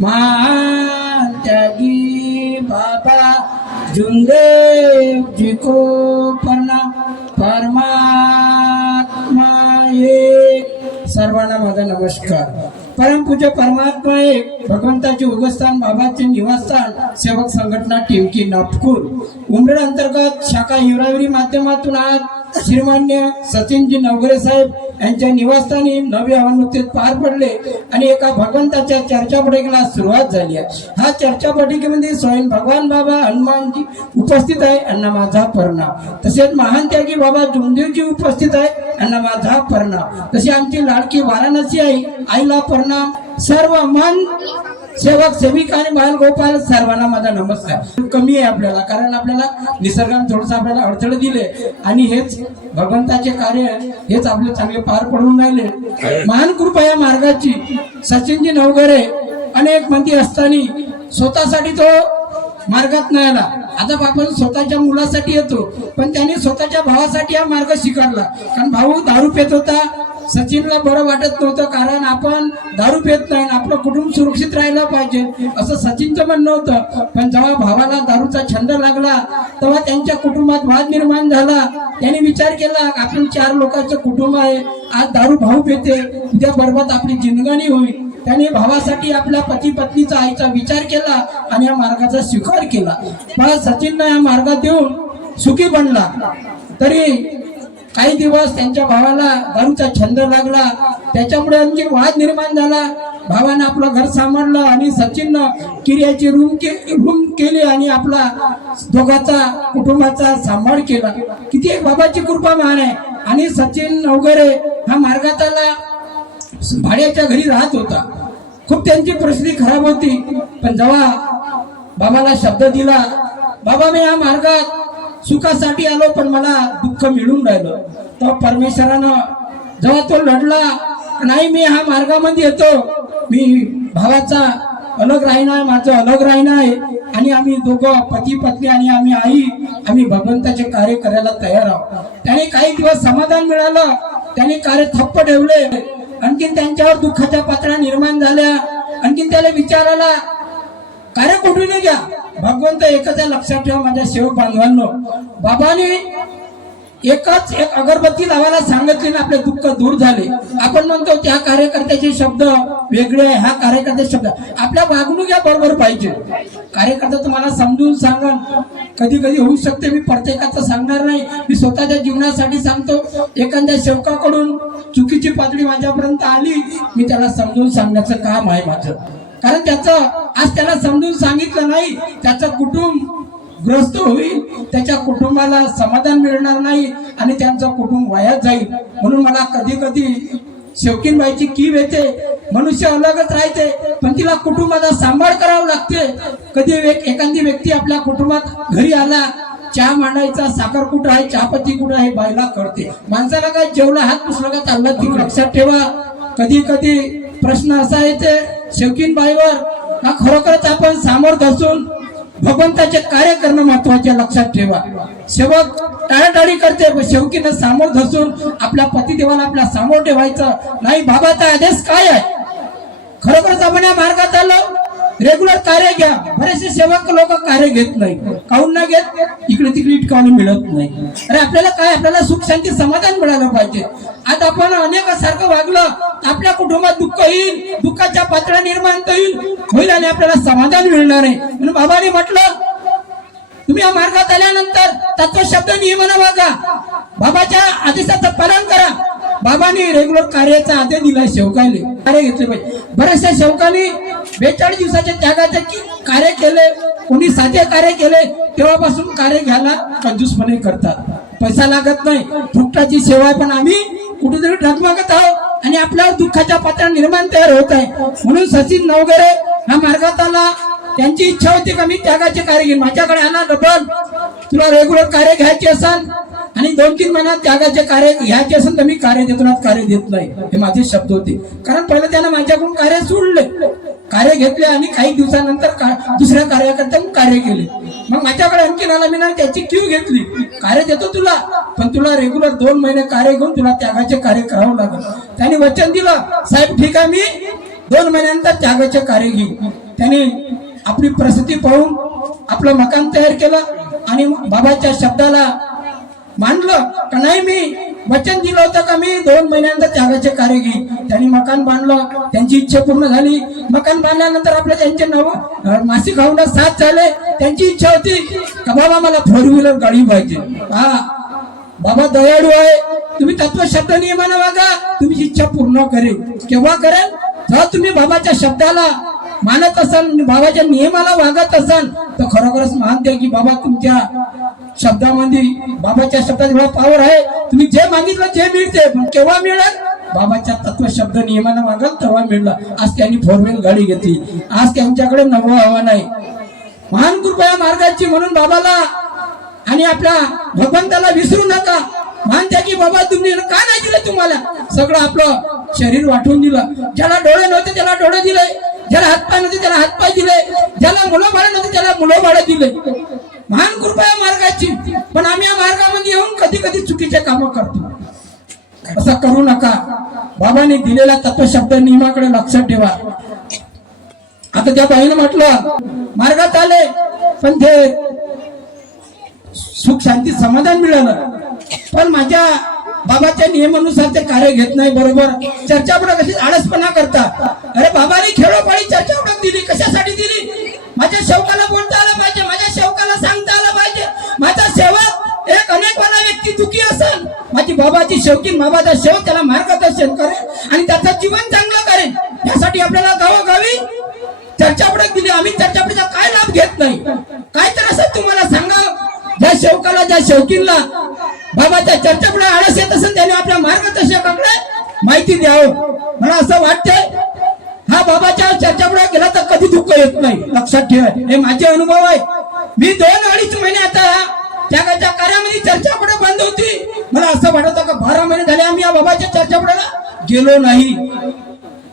जी त्यागी बाबा जुंदेव जी को प्रणाम परमात्मा एक सर्वांना माझा नमस्कार. परमपूज्य परमात्मा एक भगवंताचे उगस्थान बाबाचे निवासस्थान सेवक संघटना टिमकी नागपूर उमरेड अंतर्गत शाखा हिवरावरी माध्यमातून आज श्रीमान्य सचिनजी नवगरे साहेब यांच्या निवासस्थानी नवे नुकतेच पार पडले आणि एका भगवंताच्या चर्चा सुरुवात झाली आहे. हा चर्चा स्वयं भगवान बाबा हनुमानजी उपस्थित आहे अण्णा माझा परिणाम तसेच महान त्यागी बाबा जुमदेवजी उपस्थित आहे अण्णा माझा परिणाम तसे आमची लाडकी वाराणसी आहे आईला प्रणाम. सर्व मन सेवक सेविका आणि बाल गोपाल सर्वांना माझा नमस्कार. कमी आहे आपल्याला कारण आपल्याला निसर्गाने थोडस आपल्याला अडथळे दिले आणि हेच भगवंताचे कार्य हेच आपले चांगले पार पडून राहिले. महान कृपा या मार्गाची. सचिनजी नवघरे अनेक मंदी असताना स्वतःसाठी तो मार्गात नाही आला. आता आपण स्वतःच्या मुलासाठी येतो पण त्याने स्वतःच्या भावासाठी हा मार्ग स्वीकारला. कारण भाऊ दारू पेत होता सचिनला बरं वाटत नव्हतं कारण आपण दारू पेत नाही आपलं कुटुंब सुरक्षित राहिलं पाहिजे. असं सचिनचं म्हणणं होतं पण जेव्हा भावाला दारूचा छंद लागला तेव्हा त्यांच्या कुटुंबात वाद निर्माण झाला. त्यांनी विचार केला आपण चार लोकांचं कुटुंब आहे. आज दारू भाऊ पेते. उद्या बरोबर आपली जिंदगानी होईल. त्याने भावासाठी आपल्या पती पत्नीचा आईचा विचार केला आणि या मार्गाचा स्वीकार केला. पण सचिननं या मार्गात येऊन सुखी बनला. तरी काही दिवस त्यांच्या भावाला दारूचा छंद लागला. त्याच्यामुळे आणखी वाद निर्माण झाला. भावानं आपलं घर सांभाळलं आणि सचिननं किर्याची रूम के रूम केली आणि आपला दोघाचा कुटुंबाचा सांभाळ केला. किती एक बाबाची कृपा मान आहे. आणि सचिन वगैरे हा मार्गात आला भाड्याच्या घरी राहत होता. खूप त्यांची परिस्थिती खराब होती. पण जेव्हा बाबाला शब्द दिला बाबा मी या मार्गात सुखासाठी आलो पण मला दुःख मिळून राहिलं. तेव्हा परमेश्वरानं जेव्हा तो लढला नाही मी हा मार्गामध्ये येतो. मी भावाचा अलग राहिना आहे माझं अलग राहिना आहे. आणि आम्ही दोघं पती पत्नी आणि आम्ही आई आम्ही भगवंताचे कार्य करायला तयार आहोत. त्याने काही दिवस समाधान मिळालं. त्याने कार्य थप्प ठेवले. आणखीन त्यांच्यावर दुःखाच्या पात्रा निर्माण झाल्या. आणखीन त्याला विचारला कार्य कुठून घ्या भगवंत एकच लक्षात ठेवा माझ्या सेवक बांधवांनो. बाबाने एकच एक अगरबत्ती लावायला सांगितली ना आपले दुःख दूर झाले. आपण म्हणतो त्या कार्यकर्त्याचे शब्द वेगळे ह्या हा कार्यकर्त्याचे शब्द. आपल्या वागणूक या बरोबर पाहिजे. कार्यकर्ता तुम्हाला समजून सांगा. कधी कधी होऊ शकते मी प्रत्येकाचं सांगणार नाही. मी स्वतःच्या जीवनासाठी सांगतो. एखाद्या सेवकाकडून चुकीची पातळी माझ्यापर्यंत आली मी त्याला समजून सांगण्याचं काम आहे माझं. कारण त्याचं आज त्याला समजून सांगितलं नाही त्याचं कुटुंब ग्रस्त होईल त्याच्या कुटुंबाला समाधान मिळणार नाही आणि त्यांचं कुटुंब वायात जाईल. म्हणून मला कधी कधी शेवकीनबाईची कीव येते मनुष्य अलगच राहते पण तिला कुटुंबाचा सांभाळ करावा लागते. कधी एक एखादी व्यक्ती आपल्या कुटुंबात घरी आला चहा मांडायचा साखर कुठं आहे चहापत्ती कुठं आहे बायला कळते माणसाला काय जेवला हात पुसला का चालला ती लक्षात ठेवा. कधी कधी प्रश्न असा येते शौकीनबाईवर हा खरोखरच आपण सामोर धसून भगवंताचे कार्य करणं महत्त्वाचे लक्षात ठेवा. सेवक टाळाटाळी करते शेवकीनं सामोर धसून आपल्या पतिदेवाला आपल्या सामोर ठेवायचं. नाही बाबाचा आदेश काय आहे? खरोखरच आपण या मार्गात आलो? रेग्युलर कार्य घ्या. बरेचसे सेवक लोक कार्य घेत नाही. काऊन ना घेत? इकडे तिकडे इटकावून मिळत नाही. अरे आपल्याला काय? आपल्याला सुख शांती समाधान मिळालं पाहिजे. आज आपण अनेक सारखं वागलं आपल्या कुटुंबात दुःख येईल. दुःखाच्या पातळ्या निर्माण होईल होईल आणि आपल्याला समाधान मिळणार आहे. म्हणून बाबाने म्हटलं तुम्ही या मार्गात आल्यानंतर तत्व शब्द नियमन वागा बाबाच्या आदेशाचं पालन करा. बाबांनी रेग्युलर कार्याचा आदेश दिला शेवकाने कार्य घेतले पाहिजे. बऱ्याचशा शेवकांनी बेचाळीस दिवसाच्या त्यागाचे की- कार्य केले कोणी साधे कार्य केले तेव्हापासून कार्य घ्यायला कंजूसपणे करतात. पैसा लागत नाही. फुकटाची सेवा पण आम्ही कुठेतरी ढगमगत आहोत आणि आपल्यावर दुःखाच्या पातळ्या निर्माण तयार होत आहे. म्हणून सचिन नवगरे हा मार्गात आला. त्यांची इच्छा होती का मी त्यागाचे कार्य घेईन? माझ्याकडे आणा डबल. तुला रेग्युलर कार्य घ्यायचे असाल आणि दोन तीन महिन्यात त्यागाचे कार्य घ्यायचे असेल तर मी कार्य देतो ना कार्य देत नाही. हे माझे शब्द होते. कारण पहिलं त्यानं माझ्याकडून कार्य सोडले. कार्य घेतले आणि काही दिवसानंतर का- दुसऱ्या कार्यकर्त्या कार्य केले. मग माझ्याकडे आणखीन आला मी ना त्याची क्यू घेतली. कार्य देतो तुला पण तुला रेग्युलर दोन महिने कार्य घेऊन तुला त्यागाचे कार्य करावं लागेल. त्याने वचन दिलं साहेब ठीक आहे मी दोन महिन्यानंतर त्यागाचे कार्य घेऊ. त्यांनी आपली प्रसिद्धी पाहून आपलं मकान तयार केलं आणि बाबाच्या शब्दाला मानलं का नाही मी वचन दिलं होतं का मी दोन महिन्यानंतर त्यागाचे कार्य घेईन. त्यांनी मकान बांधलं त्यांची इच्छा पूर्ण झाली. मकान बांधल्यानंतर आपल्या त्यांचे नव मासिक हवाला साथ झाले. त्यांची इच्छा होती का बाबा मला फोर व्हीलर गाडी पाहिजे. हा. बाबा दयाळू आहे. तुम्ही तत्व शब्द नियमानं वागा. तुमची इच्छा पूर्ण करेल. केव्हा करेल? जेव्हा तुम्ही बाबाच्या शब्दाला मानत असाल बाबाच्या नियमाला वागत असाल तर खरोखरच मानते की बाबा तुमच्या शब्दामध्ये बाबाच्या शब्दात एवढा पावर आहे. तुम्ही जे मागितलं जे मिळते पण केव्हा मिळेल? बाबाच्या तत्व शब्द नियमानं वागाल तेव्हा मिळलं. आज त्यांनी फोर व्हीलर गाडी घेतली. आज त्यांच्याकडे नवं आव्हान आहे. महान कृपया मार्गाची म्हणून बाबाला आणि आपल्या भगवंताला विसरू नका. मानत्या की बाबा तुम्ही का नाही दिलं तुम्हाला? सगळं आपलं शरीर वाटून दिलं. ज्याला डोळे नव्हते त्याला डोळे दिले. ज्याला हातपाय नव्हते त्याला हातपाय दिले. ज्याला मुलं भाडे नव्हते त्याला मुलं भाडे दिले. महान कृपया मार्गाची. पण आम्ही या मार्गामध्ये येऊन कधी कधी चुकीचे कामं करतो. असं करू नका. बाबांनी दिलेला तत्वशब्द नियमाकडे लक्षात ठेवा. आता त्या बाईनं म्हटलं मार्गात आले पण ते सुख शांती समाधान मिळालं. पण माझ्या बाबाच्या नियमानुसार ते कार्य घेत नाही बरोबर? चर्चा पण कशी आळसपणा करतात. अरे बाबाने खेळोपाळी चर्चा पण दिली कशासाठी दिली? माझ्या सेवकाला बोलता बाबाची शेवकी बाबाचा शेव त्याला मार्गदर्शन करेल आणि त्याचं जीवन चांगलं करेल. यासाठी आपल्याला गावोगावी चर्चा दिली आम्ही चर्चा काय लाभ घेत नाही? काय तर असं तुम्हाला सांगा. ज्या शेवकाला ज्या शेवकींना बाबाच्या चर्चापुढे आळस येत असेल त्याने आपल्या मार्गदर्शकाकडे माहिती द्यावं. मला असं वाटतंय हा बाबाच्या चर्चापुढे गेला तर कधी दुःख येत नाही. लक्षात ठेवा. हे माझे अनुभव आहे. मी दोन अडीच महिने आता त्यागाच्या कार्यामध्ये चर्चा पुढे बंद होती. मला असं वाटत का बारा महिने झाले आम्ही या बाबाच्या चर्चा पुढे गेलो नाही.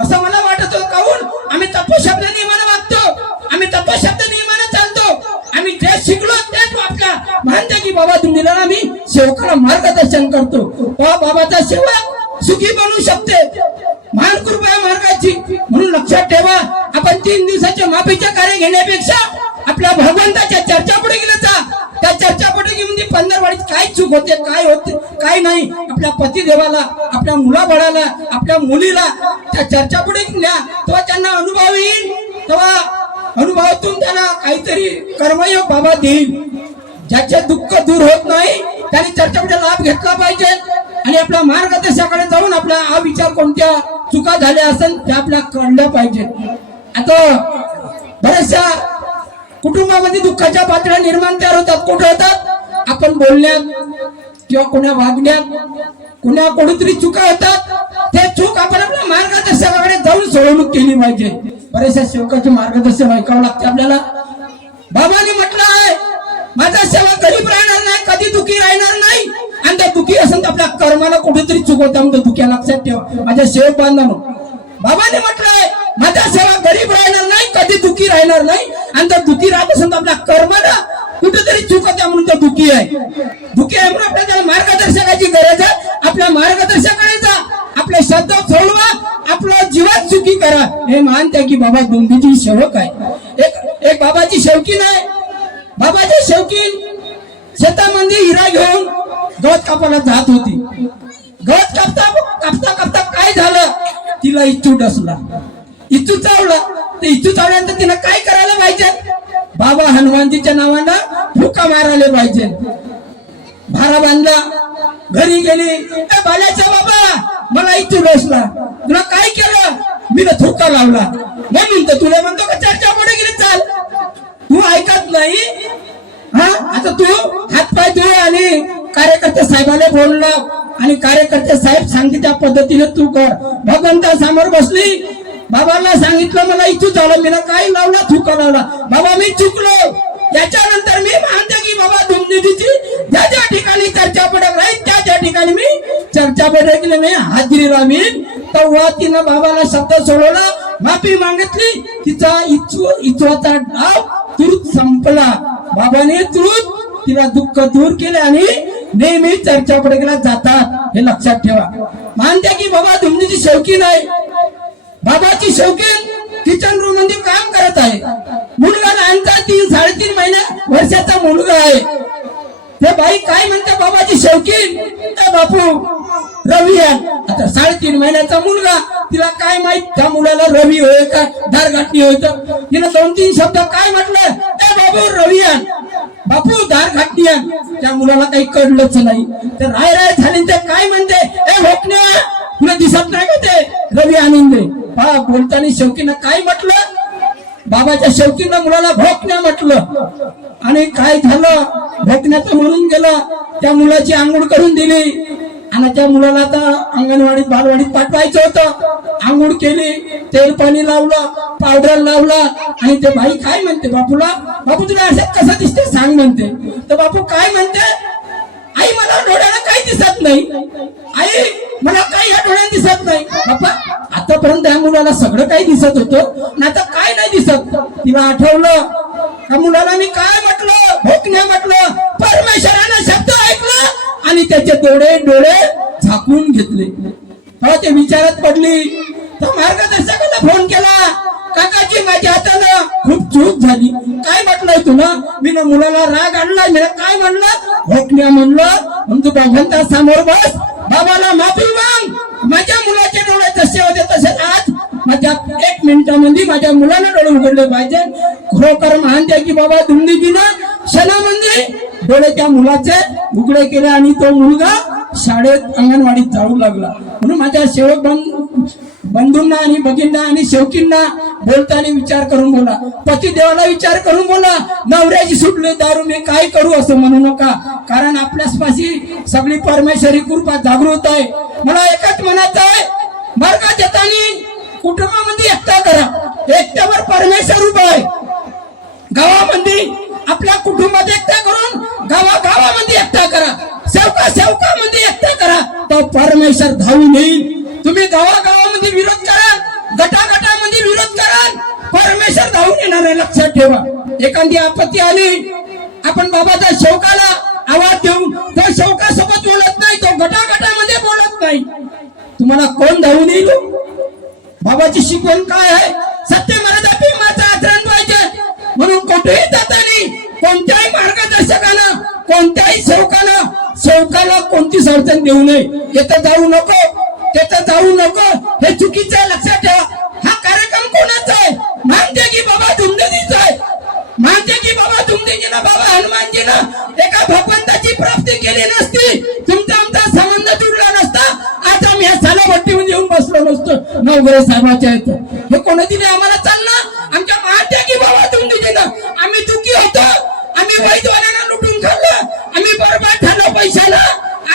असं मला वाटत होतं. काहून? आम्ही तत्वशब्द नियमानं वागतो. आम्ही तत्वशब्द नियमानं चालतो. आम्ही जे शिकलो तेच आपल्या म्हणते की बाबा तुम्ही ना आम्ही सेवकाला मार्गदर्शन करतो. बाबाचा सेवक सुखी बनू शकते. महान कृपा आहे मार्गाची. म्हणून लक्षात ठेवा. आपण तीन दिवसाच्या माफीचे कार्य घेण्यापेक्षा आपल्या भगवंताच्या चर्चा पुढे गेल्याचा चर्चा पुढे म्हणजे पंधरवाडीत काय चूक होते काय होते काय नाही आपल्या पतीदेवाला आपल्या मुलाबाळाला आपल्या मुलीला त्या चर्चा पुढे न्या. तेव्हा त्यांना अनुभव येईल. तेव्हा अनुभवातून त्यांना काहीतरी कर्मयोग बाबा देईल. ज्याचे दुःख दूर होत नाही त्याने चर्चापुढे लाभ घेतला पाहिजे. आणि आपल्या मार्गदर्शकाकडे जाऊन आपला हा विचार कोणत्या चुका झाल्या असेल त्या आपल्या कळल्या पाहिजे आता बऱ्याचशा कुटुंबामध्ये दुःखाच्या पातळ्या निर्माण तयार होतात. कुठे होतात? आपण बोलण्यात किंवा कुण्या वागण्यात कुण्या कोणीतरी चुका होतात ते चूक आपण आपल्या मार्गदर्शकाकडे जाऊन सोडवणूक केली पाहिजे. बरेचशा सेवकाचे मार्गदर्शन ऐकावं लागते आपल्याला. बाबाने म्हटलं आहे माझा सेवा कधी राहणार नाही कधी दुखी राहणार नाही आणि त्या दुखी असेल तर आपल्या कर्माला कुठेतरी चुकवता म्हणतो दुख्या लक्षात ठेवा. माझ्या सेवक बांधवानो बाबाने म्हटलंय माझा सेवा गरीब राहणार राहणार नाही. आणि जर दुखी राहत असेल तर आपल्या कर्माला कुठेतरी चुकत आहे म्हणून तो दुखी आहे. दुखी आहे म्हणून आपल्याला त्याला मार्गदर्शकाची गरज आहे. आपल्या मार्गदर्शकाने जा. आपले शब्द सोडवा. आपलं जीवन चुकी करा. हे मानते की बाबा दोंदीची सेवक आहे. एक एक बाबाची शेवकीन आहे बाबाची शेवकीन शेतामध्ये हिरा घेऊन गवत कापायला जात होती. गवत कापता कापता कापता काय झालं? तिला इच्छू डसला. इच्छू चावला. तर इच्छू चावल्यानंतर तिनं काय करायला पाहिजे? बाबा हनुमानजीच्या नावानं भुका मारायला पाहिजे. भारा बांधला. घरी गेली. "ए, बाबा मला इच्छू डसला तुला काय केलं? मी ना थुका लावला. म्हणून तर तुला म्हणतो का चर्चा पुढे गेली? चाल. तू ऐकत नाही? हा? आता तू हातपाय धुव आणि कार्यकर्ते साहेबाला बोललं. आणि कार्यकर्ते साहेब सांगते त्या पद्धतीने तू कर. भगवंता समोर बसली. बाबांना सांगितलं मला इच्छू झालं मी काय लावला थुका लावला. बाबा मी चुकलो. त्याच्यानंतर मी मानते की बाबा दुमनिधीची ज्या ज्या ठिकाणी चर्चा बैठक राहील त्या त्या ठिकाणी मी चर्चा बैठकीला मी हाजरी रामीन तेव्हा तिनं बाबाला शब्द सोडवला माफी मागितली. तिचा इचू इच्छवाचा डाव तुरुत संपला. बाबाने तुरुत तिला दुःख दूर केले आणि नेहमी चर्चा बैठकीला जातात हे लक्षात ठेवा. मानते की बाबा धुमनीची शेवकी नाही. बाबाची शौकीन किचन रूममध्ये काम करत आहे. मुलगा लहानचा तीन साडेतीन महिन्या वर्षाचा मुलगा आहे. ते बाई काय म्हणते? बाबाची शौकीन. त्या बापू रवी आहे. आता साडेतीन महिन्याचा मुलगा. तिला काय माहीत? त्या मुलाला रवी होय का? धार घाटणी होय तर. तिनं दोन तीन शब्द काय म्हटलं? त्या बाबू रवी बापू धार घाटणी त्या मुलाला काही कळलंच नाही. तर राय राय झाली ते काय म्हणते? ए भोकण्या तुला दिसत नाही का ते? रवी आनंदे. हा बोलताना शेवटीनं काय म्हटलं? बाबाच्या शेवटीनं मुलाला भोकण्या म्हटलं. आणि काय झालं? भोकण्याचं म्हणून गेलं. त्या मुलाची आंघोळ करून दिली. आणि त्या मुलाला आता अंगणवाडीत बालवाडीत पाठवायचं होतं. आंघोळ केली तेल पाणी लावलं पावडर लावला. आणि ते बाई काय म्हणते? बापूला बापू तुला असं कसं दिसते? सांग म्हणते. तर बापू काय म्हणते? आई मला डोळ्याला काही दिसत नाही. आई मला मुलाला सगळं काही दिसत होतं. ना आता काय नाही दिसत? तिला आठवलं. त्या मुलाला मी काय म्हटलं? भोकण्या म्हटलं. परमेश्वरानं शब्द ऐकला आणि त्याचे डोळे डोळे झाकून घेतले. तेव्हा ते विचारात पडली तर मार्गदर्शकाला फोन केला. काकाजी माझ्या हातानं खूप चूक झाली. काय म्हटलंय तुला? मी ना मुलाला राग आणला मी काय म्हणलं? भोकण्या म्हणलं मग तू समोर बस. बाबाला माफी माग. माझ्या मुलाचे डोळे जसे होते तसे एक मिनिटामध्ये माझ्या मुलाला डोळे उघडले पाहिजे. खरोखर मानते की बाबा दुमदीजीनं क्षणामध्ये डोळे त्या मुलाचे उघडे केले आणि तो मुलगा शाळेत अंगणवाडीत जाऊ लागला. म्हणून माझ्या सेवक बंधूंना आणि भगिनींना आणि शेवकींना बोलताना विचार करून बोला. पती देवाला विचार करून बोला नवऱ्याची सुटले दारू मी काय करू असं म्हणू नका. कारण आपल्याच पाशी सगळी परमेश्वरी कृपा जागृत आहे. मला एकच म्हणायचं आहे मार्गात येताना कुटुंबामध्ये एकटा करा. एकट्यावर परमेश्वर उभा आहे. गावामध्ये आपल्या कुटुंबात एकता करून गावा गावामध्ये एकटा करा. सेवका सेवकामध्ये एकता करा. तो परमेश्वर धावून येईल. तुम्ही गावागावामध्ये विरोध करा गटागटामध्ये विरोध करा परमेश्वर धावून येणार आहे लक्षात ठेवा. एखादी आपत्ती आली आपण बाबाच्या शौकाला आवाज देऊन तो शौकासोबत बोलत नाही तो गटागटामध्ये बोलत नाही. तुम्हाला कोण धावून येईल? बाबाची शिकवण काय आहे? सत्य मर्यादा प्रेमाचं आचरण पाहिजे. म्हणून कुठेही जाताना कोणत्याही मार्गदर्शकानं कोणत्याही सेवकानं सेवकाला कोणतीच अडचण देऊ नये. येथे जाऊ नको. तेथे जाऊ नको. हे चुकीचं आहे लक्षात ठेवा. हा कार्यक्रम कोणाचा आहे? मानते की बाबा धुमदेजीचा आहे. मानते की बाबा धुमदेजीनं बाबा हनुमानजीनं एका भगवंताची प्राप्ती केली नसती. तुमचा आमचा संबंध जुडला नसता. आज आम्ही या सालाभट्टीमध्ये नसतो उभे साहेबाच्या आहेत. हे कोणी दिले आम्हाला चाललं? आमच्या मानते की बाबा दिलं आम्ही दुखी होतो. आम्ही वैद्यवानांना लुटून खाल्लं. आम्ही बरबाद झालो पैशाला.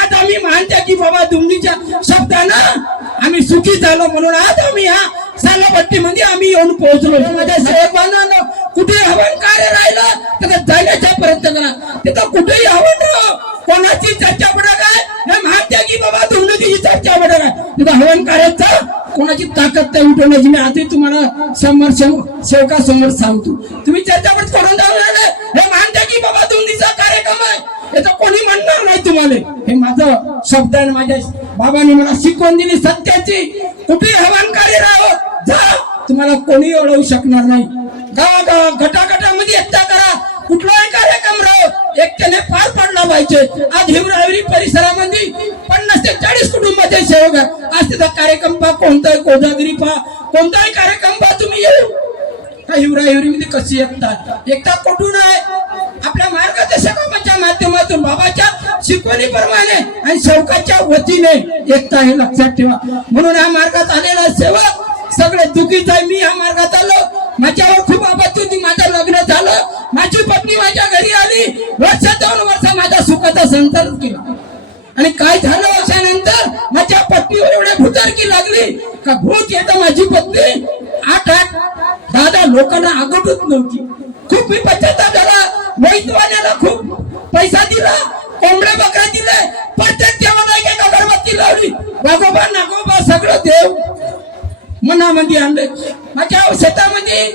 आज आम्ही मानत्या की बाबा दुमडीच्या शब्दानं आम्ही सुखी झालो म्हणून आज आम्ही हा सालापट्टी मध्ये आम्ही येऊन पोहोचलो. माझ्या साहेबांना कुठे हवन कार्य राहिलं? तर जाण्याचा तिथं कुठेही हवं राह. कोणाची चर्चा पडत आहे हे मानत्या की बाबा दुमदीची चर्चा पडत आहे. तिथं हवन करायचं कोणाची ताकद नाही उठवण्याची मी आधी तुम्हाला समोर सेवका समोर सांगतो. तुम्ही चर्चा पडत करून जाऊ हे मानते की बाबा दुमदीचा कार्यक्रम आहे. याचं कोणी म्हणणार नाही तुम्हाला. हे माझं शब्द आहे माझ्या बाबांनी मला शिकवून दिली सत्याची. कुठे हवान कार्य राहो जा. तुम्हाला कोणी ओळखू शकणार नाही. गावागाव गटागटामध्ये एकता करा. कुठलाही कार्य त्याने पार पाडला पाहिजे आज हिवरावरी परिसरामध्ये पन्नास ते चाळीस कुटुंबाचे सेवक आज तिथं कार्यक्रम पहा कोणताही कोजागिरी पहा कोणताही कार्यक्रम पहा तुम्ही येऊ. हिवराहिवरीमध्ये कशी एकतात एकता कुठून आहे? आपल्या मार्गदर्शकाच्या माध्यमातून बाबाच्या शिकवणीप्रमाणे आणि सेवकाच्या वतीने एकता हे लक्षात ठेवा. म्हणून या मार्गात आलेला सेवक सगळे दुखीत आहे. मी या मार्गात आलो. माझ्यावर खूप आपत्ती होती. माझं लग्न झालं. माझी पत्नी माझ्या घरी आली वर्ष दोन वर्ष माझ्या सुखाचा संसार केला. आणि काय झालं वर्षानंतर? माझ्या पत्नीवर एवढे भूतारकी लागली का भूत येतं माझी पत्नी? आठ आठ दादा लोकांना आगटत नव्हती. खूप मी पश्चाताप झाला वैद्यवाल्याला खूप पैसा दिला कोंबड्या बकऱ्या दिले प्रत्येक देवाला एक एक अगरबत्ती लावली. वागोबा नागोबा सगळं देव मनामध्ये आणले. माझ्या शेतामध्ये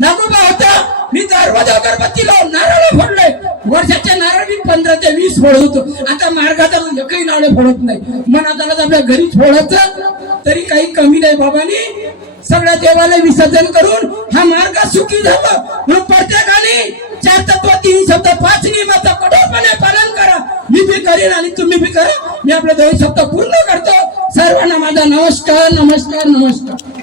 नागोबा होता. मी दरवाजा अगरबत्ती लावून नारळ फोडले वर्षाच्या नारळ मी पंधरा ते वीस फोडत होतो. आता मार्गाचा एकही नारळ फोडत नाही. मनात आपल्या घरीच फोडत तरी काही कमी नाही बाबानी. सगळ्या देवाला विसर्जन करून हा मार्ग सुखी झाला. म्हणून प्रत्येकाने चार तत्व तीन शब्द पाच नियमाचं कठोरपणे पालन करा. मी बी करीन आणि तुम्ही बी करा. मी आपले दोन शब्द पूर्ण करतो. सर्वांना माझा नमस्कार नमस्कार नमस्कार.